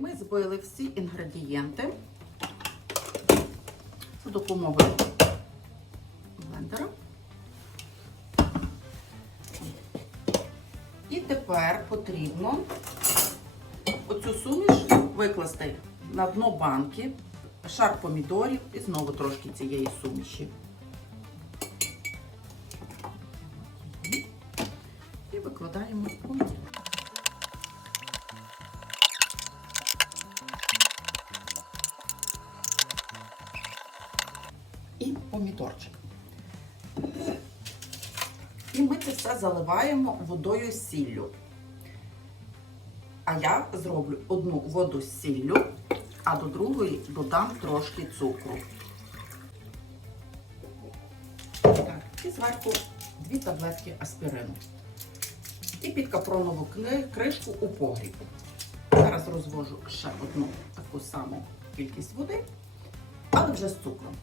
ми збили всі інгредієнти за допомогою блендера. І тепер потрібно оцю суміш викласти на дно банки, шар помідорів і знову трошки цієї суміші. І викладаємо помідор. І помідорчик. І ми це все заливаємо водою з сіллю. А я зроблю одну воду з сіллю, а до другої додам трошки цукру. Так, і зверху дві таблетки аспірину. І під капронову кришку у погріб. Зараз розвожу ще одну таку саму кількість води, але вже з цукром.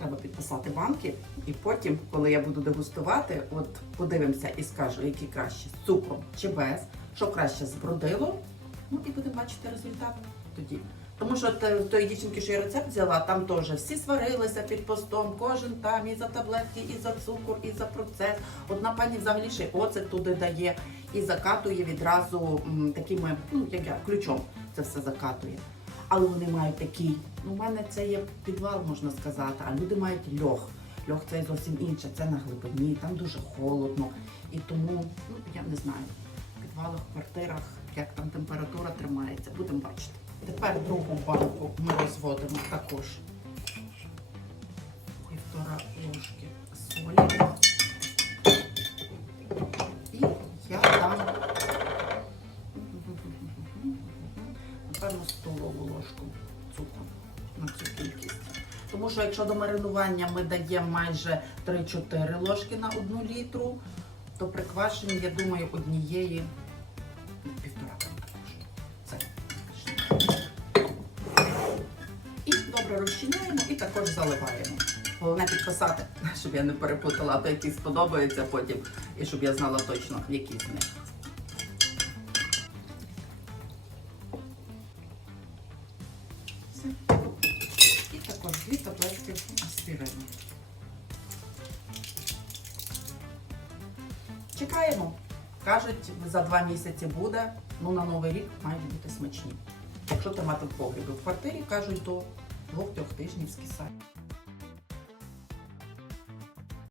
Треба підписати банки, і потім, коли я буду дегустувати, от подивимося і скажу, які краще з цукром чи без, що краще збродило. Ну і будемо бачити результат тоді. Тому що тої дівчинки, що я рецепт взяла, там теж всі сварилися під постом, кожен там і за таблетки, і за цукор, і за процес. Одна пані взагалі ще й оцет туди дає і закатує відразу такими, ну як я, ключом це все закатує. Але вони мають такий, ну, у мене це є підвал, можна сказати, а люди мають льох. Льох це зовсім інше, це на глибині, там дуже холодно. І тому, ну я не знаю, в підвалах, в квартирах, як там температура тримається, будемо бачити. Тепер другу банку ми розводимо також півтора ложки солі. Напевно столову ложку цукру на цю кількість. Тому що якщо до маринування ми даємо майже 3-4 ложки на одну літру, то при квашенні, я думаю, однієї півтора. Це. І добре розчиняємо і також заливаємо. Головне підписати, щоб я не перепутала, а то який сподобається потім, і щоб я знала точно, які з них. Дві таблетки аспірину. Чекаємо. Кажуть, за два місяці буде. Ну, на новий рік мають бути смачні. Якщо тримати в погрібі в квартирі, кажуть, до двох-трьох тижнів скисає.